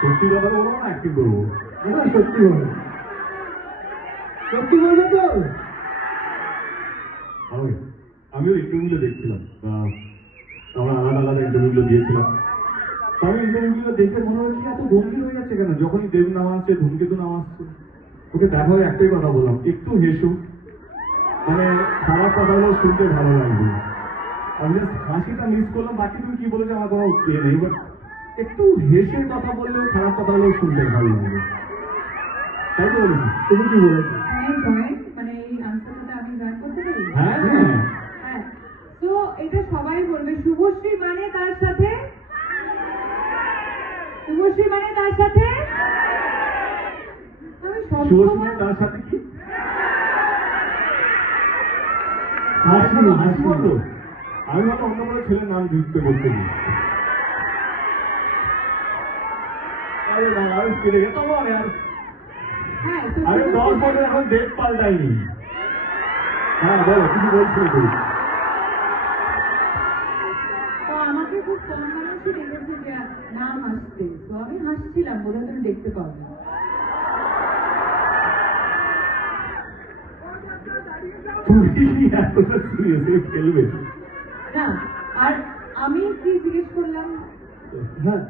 সত্যি কথা বলবো না অ্যাক্টিং করবো? না সত্যি বলো, সত্যি বলবে তো? আমিও ইন্টারভিউগুলো দেখছিলাম, আমরা আলাদা আলাদা ইন্টারভিউগুলো দিয়েছিলাম। আমি ইন্টারভিউগুলো দেখে মনে হচ্ছে এত গম্ভীর হয়ে যাচ্ছে কেন? যখনই দেব নাম আসছে, ধূমকেতু নাম আসছে, ওকে দেখা হয়ে একটাই কথা বললাম, একটু হেসো, মানে খারাপ কথাগুলো শুনতে ভালো লাগবে। আমি জাস্ট হাসিটা মিস করলাম, বাকি তুমি কি বলেছো আমার কোনো ইয়ে নেই, বাট একটু হেসে কথা বললেও খারাপ কথাগুলো শুনতে ভালো লাগবে। তাই তো বলেছি? তুমি কি বলেছো? মানে এই আনসারটা আমি জয়েন করতে পারি? হ্যাঁ হ্যাঁ। হ্যাঁ, তো এটা সবাই বলবে শুভশ্রী মানে তার সাথে, শুভশ্রী মানে তার সাথে আমি শুভশ্রী সবসময় তার সাথে কি? হাসি হাসি বলতো? আমি ভালো অন্য কোনো ছেলের নাম যুক্ত করতে দিই। আরে না, আমি স্কুলে যেতাম আর হ্যাঁ, তো আরে 10 বছর এখন ডেট পাল্টাইনি। হ্যাঁ বলো, কিছু বলছিলে তুমি? তো আমাকে খুব কম মানুষই দেখেছে যে নাম হাসতে, তো আমি হাসছিলাম, বোধহয় তুমি দেখতে পাবে। তুমি এতটা সিরিয়াসলি খেলবে? না, আর আমি কি জিজ্ঞেস করলাম? হ্যাঁ